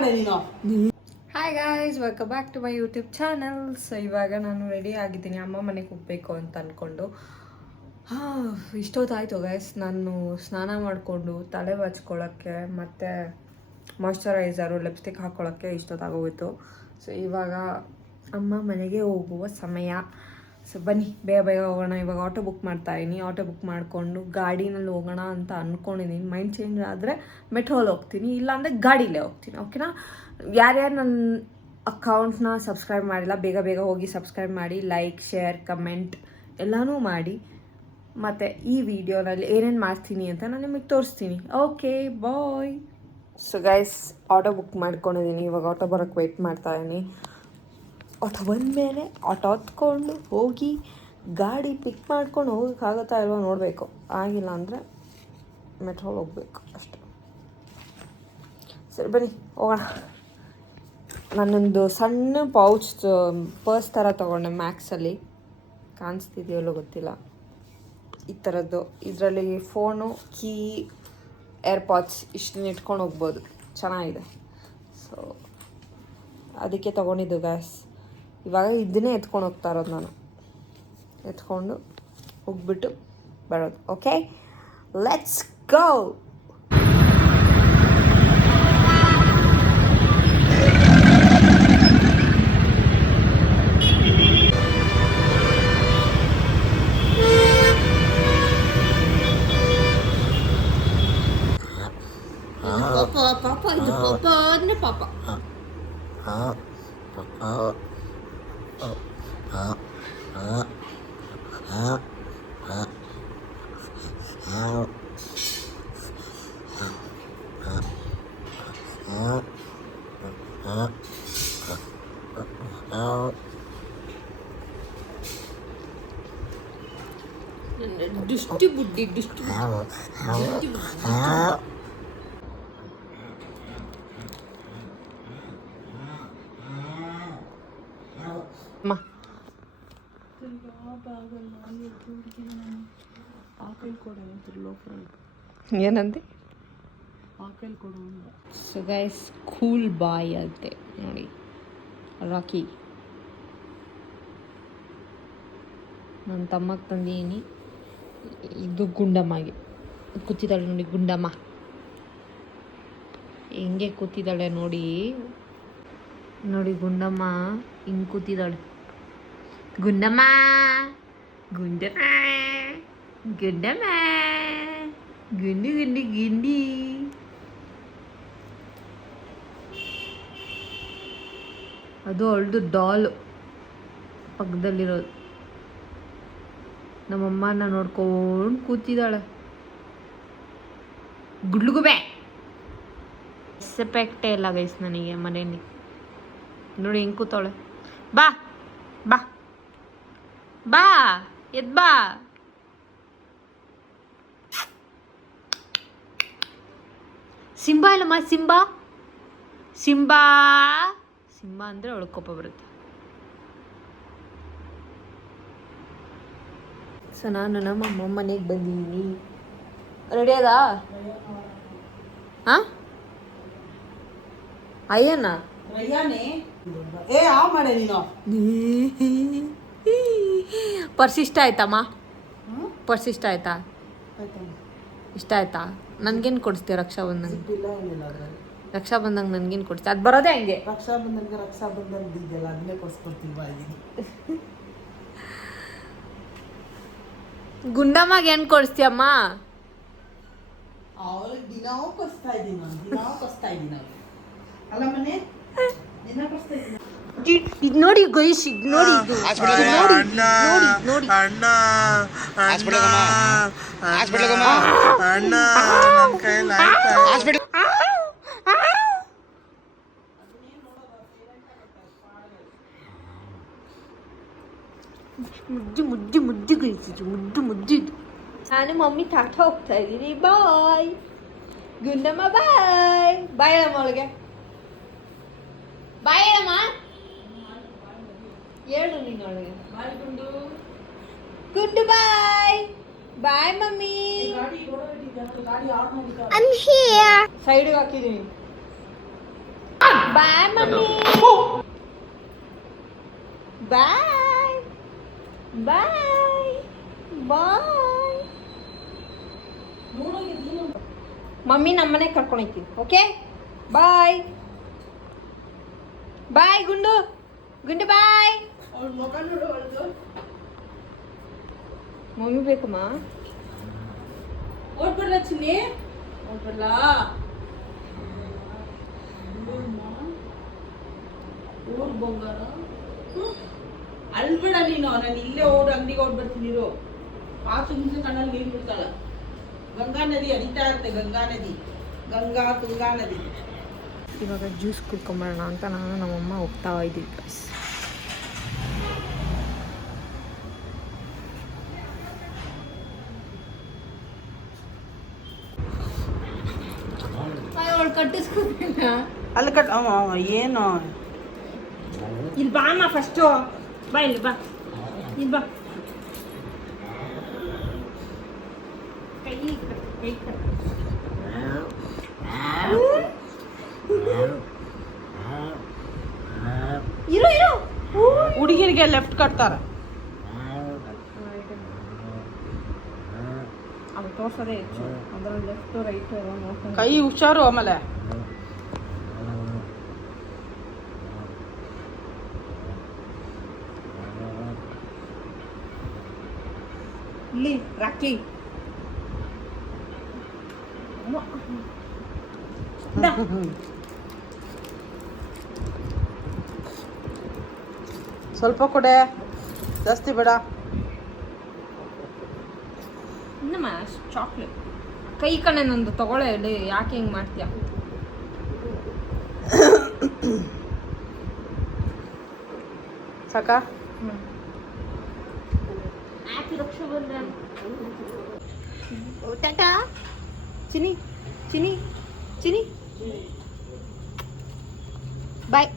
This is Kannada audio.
ಮಾಡೆ ನೀನು. Hi guys, welcome back to my YouTube channel. So ಇವಾಗ ನಾನು ರೆಡಿ ಆಗಿದ್ದೀನಿ ಅಮ್ಮ ಮನೆಗೆ ಹೋಗಬೇಕು ಅಂತ ಅಂದ್ಕೊಂಡು. ಇಷ್ಟೊತ್ತಾಯಿತು ಗೈಸ್. ನಾನು ಸ್ನಾನ ಮಾಡಿಕೊಂಡು ತಲೆ ಬಾಚ್ಕೊಳ್ಳೋಕ್ಕೆ ಮತ್ತು ಮಾಯ್ಶ್ಚರೈಸರು ಲಿಪ್ಸ್ಟಿಕ್ ಹಾಕ್ಕೊಳ್ಳೋಕ್ಕೆ ಇಷ್ಟೊತ್ತಾಗೋಯಿತು. ಸೊ ಇವಾಗ ಅಮ್ಮ ಮನೆಗೆ ಹೋಗುವ ಸಮಯ. ಸೊ ಬನ್ನಿ ಬೇಗ ಬೇಗ ಹೋಗೋಣ. ಇವಾಗ ಆಟೋ ಬುಕ್ ಮಾಡ್ತಾಯಿದ್ದೀನಿ. ಆಟೋ ಬುಕ್ ಮಾಡಿಕೊಂಡು ಗಾಡಿನಲ್ಲಿ ಹೋಗೋಣ ಅಂತ ಅಂದ್ಕೊಂಡಿದ್ದೀನಿ. ಮೈಂಡ್ ಚೇಂಜ್ ಆದರೆ ಮೆಟ್ರೋಲ್ಲಿ ಹೋಗ್ತೀನಿ, ಇಲ್ಲಾಂದರೆ ಗಾಡೀಲೇ ಹೋಗ್ತೀನಿ. ಓಕೆನಾ? ಯಾರ್ಯಾರು ನನ್ನ ಅಕೌಂಟ್ನ ಸಬ್ಸ್ಕ್ರೈಬ್ ಮಾಡಿಲ್ಲ, ಬೇಗ ಬೇಗ ಹೋಗಿ ಸಬ್ಸ್ಕ್ರೈಬ್ ಮಾಡಿ, ಲೈಕ್, ಶೇರ್, ಕಮೆಂಟ್ ಎಲ್ಲನೂ ಮಾಡಿ. ಮತ್ತು ಈ ವಿಡಿಯೋನಲ್ಲಿ ಏನೇನು ಮಾಡ್ತೀನಿ ಅಂತ ನಾನು ನಿಮಗೆ ತೋರಿಸ್ತೀನಿ. ಓಕೆ, ಬಾಯ್. ಸೊ ಗೈಸ್, ಆಟೋ ಬುಕ್ ಮಾಡ್ಕೊಂಡಿದ್ದೀನಿ. ಇವಾಗ ಆಟೋ ಬರೋಕ್ಕೆ ವೆಯ್ಟ್ ಮಾಡ್ತಾಯಿದ್ದೀನಿ. ಆಟೋ ಬಂದಮೇಲೆ ಆಟೋ ಹತ್ಕೊಂಡು ಹೋಗಿ ಗಾಡಿ ಪಿಕ್ ಮಾಡ್ಕೊಂಡು ಹೋಗೋಕ್ಕಾಗುತ್ತಾ ಇಲ್ವೋ ನೋಡಬೇಕು. ಆಗಿಲ್ಲ ಅಂದರೆ ಮೆಟ್ರೋಲ್ ಹೋಗ್ಬೇಕು ಅಷ್ಟೆ. ಸರಿ ಬನ್ನಿ ಹೋಗೋಣ. ನಾನೊಂದು ಸಣ್ಣ ಪೌಚ್ ಪರ್ಸ್ ಥರ ತೊಗೊಂಡೆ ಮ್ಯಾಕ್ಸಲ್ಲಿ. ಕಾಣಿಸ್ತಿದೆಯಲ್ಲೋ ಗೊತ್ತಿಲ್ಲ. ಈ ಥರದ್ದು. ಇದರಲ್ಲಿ ಫೋನು, ಕೀ, ಏರ್ಪಾಡ್ಸ್ ಇಷ್ಟನ್ನು ಇಟ್ಕೊಂಡು ಹೋಗ್ಬೋದು. ಚೆನ್ನಾಗಿದೆ. ಸೊ ಅದಕ್ಕೆ ತೊಗೊಂಡಿದ್ದು ಗ್ಯಾಸ್. ಇವಾಗ ಇದನ್ನೇ ಎತ್ಕೊಂಡು ಹೋಗ್ತಾ ಇರೋದು ನಾನು. ಎತ್ಕೊಂಡು ಹೋಗ್ಬಿಟ್ಟು ಬರೋದು. Okay, let's go. ಪಾಪ ಇದು ಪಾಪ ಅಂದರೆ ಪಾಪ. ದುಷ್ಟಿ ಬುದ್ಧಿ ದುಷ್ಟಿ ಏನಂತೆ? ಸೊ ಗೈಸ್, ಕೂಲ್ ಬಾಯ್ ಅಂತೆ ನೋಡಿ, ರಾಕಿ. ನನ್ನ ತಮ್ಮಕ್ಕೆ ತಂದೀನಿ. ಇದು ಗುಂಡಮ್ಮಗೆ ಕೂತಿದ್ದಾಳೆ ನೋಡಿ. ಗುಂಡಮ್ಮ ಹೆಂಗೆ ಕೂತಿದ್ದಾಳೆ ನೋಡಿ. ನೋಡಿ ಗುಂಡಮ್ಮ ಹಿಂಗೆ ಕೂತಿದ್ದಾಳೆ. ಗುಂಡಮ್ಮ ಗುಂಡಮ್ಮ ಗುಂಡಮ್ಮ ಗುಂಡಿ ಗುಂಡಿ ಗಿಂಡಿ. ಅದು ಅವಳದು ಡಾಲು ಪಕ್ಕದಲ್ಲಿರೋದು. ನಮ್ಮಮ್ಮನ ನೋಡ್ಕೊಂಡು ಕೂತಿದ್ದಾಳೆ. ಗುಡ್ಲುಗುಬೆ ರೆಸ್ಪೆಕ್ಟೇ ಇಲ್ಲ ಗೈಸ್ ನನಗೆ ಮನೆಯಲ್ಲಿ. ನೋಡಿ ಹೆಂಗೆ ಕೂತಾಳೆ. ಬಾ ಬಾ ಬಾ ಎದ್ ಬಾ. ಸಿಂಬಾ ಇಲ್ಲಮ್ಮ, ಸಿಂಬಾ ಸಿಂಬಾ ಸಿಂಬಾ ಅಂದರೆ ಅವಳು ಕೋಪ ಬರುತ್ತೆ. ಸೊ ನಾನು ನಮ್ಮ ಅಮ್ಮ ಮನೆಗೆ ಬಂದಿದ್ದೀನಿ. ರೆಡಿ ಅದಾ? ಹಾಂ ಅಯ್ಯಣ್ಣ ಮಾಡೆ ನೀನು. ಪರ್ಸ್ ಇಷ್ಟ ಆಯ್ತಮ್ಮ? ಪರ್ಸ್ ಇಷ್ಟ ಆಯ್ತಾ? ಇಷ್ಟ ಆಯ್ತಾ? ನನ್ಗೇನು ಕೊಡಿಸ್ತೀಯ ರಕ್ಷಾಬಂಧನ್? ರಕ್ಷಾಬಂಧನ್ ನನ್ಗೇನು ಕೊಡಿಸ್ತೀಯ? ಅದು ಬರೋದೇ ಹಂಗೆ. ರಕ್ಷಾಬಂಧನ್ ಇದೆಯಲ್ಲ ಅದನ್ನೇ ಕೊಡಿಸ್ಕೊಡ್ತೀವಿ. ಗುಂಡಮ್ಮಗೆ ಏನು ಕೊಡಿಸ್ತೀಯಮ್ಮ? ಅವಳಿಗೆ ದಿನಾವೂ ಕೊಡಿಸ್ತಾ ಇದ್ದೀನಿ. ಅಲ್ಲ ಮನೆ ದಿನ ಕೊಡಿಸ್ತಾ ಇದ್ದೀನಿ. ಇದು ನೋಡಿ ಗೈಸ್, ಇದು ನೋಡಿ, ಇದು ನೋಡಿ ಅಣ್ಣ ಮುದ್ದು ಮುದ್ದು ಮುದ್ದು ಗೈಸಿದ್ದು, ಮುದ್ದು ಮುದ್ದಿದ್ದು. ನಾನು ಮಮ್ಮಿ ತಾಟ ಹೋಗ್ತಾ ಇದ್ದೀನಿ. ಬಾಯ್ ಗುಂಡಮ್ಮ. ಬಾಯ್ ಬಾಯ್ ಅಮ್ಮ. ಅವಳಿಗೆ ಬಾಯ್ ಅಮ್ಮ ಹೇಳು ನೀನು ಅವಳಿಗೆ. ಗುಂಡು ಬಾಯ್. ಬಾಯ್ ಮಮ್ಮಿ. ಸೈಡಿಗೆ ಹಾಕಿದ್ದೀನಿ. ಬಾಯ್ ಮಮ್ಮಿ ಬಾಯ್ ಬಾಯ್ ಬಾಯ್. ಮಮ್ಮಿ ನಮ್ಮನೆ ಕರ್ಕೊಂಡೋಗ್ತೀವಿ. ಓಕೆ ಬಾಯ್ ಬಾಯ್ ಗುಂಡು ಗುಂಡು ಬಾಯ್. ಮಮ್ಮಿ ಬೇಕಮ್ಮ ಓಡ್ಬರ್ಲ ಚಿನ್ನಿ ಓಡ್ಬರ್ಲ ಊರ್ ಬಂಗಾರ ಅಲ್ಬೇಡ ನೀನು. ನಾನು ಇಲ್ಲೇ ಅಂಗಡಿಗೆ ಓಡ್ಬರ್ತೀನಿ ಇರು. ಪಾಸು ಮುಂಚೆ ಕಣ್ಣಲ್ಲಿ ನೀರು ಬಿಡ್ತಾಳ. ಗಂಗಾ ನದಿ ಹರಿತಾ ಇರುತ್ತೆ. ಗಂಗಾ ನದಿ ತುಂಗಾ ನದಿ. ಇವಾಗ ಜ್ಯೂಸ್ ಕುಡ್ಕೊಂಬರೋಣ ಅಂತ ನಾನು ನಮ್ಮಮ್ಮ ಹೋಗ್ತಾ ಇದ್ದೀವಿ ಗೈಸ್. ಅವಳು ಕಟ್ಟಿಸ್ಕೊತೀನಿ. ಅಲ್ಲಿ ಏನು ಇಲ್ಲಿ ಬಾ ಅಮ್ಮ ಫಸ್ಟು. ಬಾ ಇಲ್ಲಿ ಬಾ ಇಲ್ಲಿ ಬಾ. ಕೈ ಇರು ಇರು. ಹುಡುಗಿರಿಗೆ ಲೆಫ್ಟ್ ಕಟ್ತಾರ. ಅದು ತೋರ್ಸೋದೇ ಹೆಚ್ಚು. ಅದರಲ್ಲಿ ಲೆಫ್ಟ್ ರೈಟ್ ನೋಡ್ಕೊಂಡು ಕೈ ಹುಷಾರು. ಆಮೇಲೆ ಇಲ್ಲಿ ರಾಕಿ ಸ್ವಲ್ಪ ಕೊಡೆ, ಜಾಸ್ತಿ ಬೇಡ. ಇನ್ನಮ್ಮ ಚಾಕ್ಲೇಟ್ ಕೈ ಕಣೆ ನಂದು ತಗೊಳ್ಳೆ. ಯಾಕೆ ಹಿಂಗೆ ಮಾಡ್ತೀಯ? ಸಾಕಾ? ಟಾಟಾ ಚಿನಿ ಚಿನಿ ಚಿನಿ ಬಾಯ್.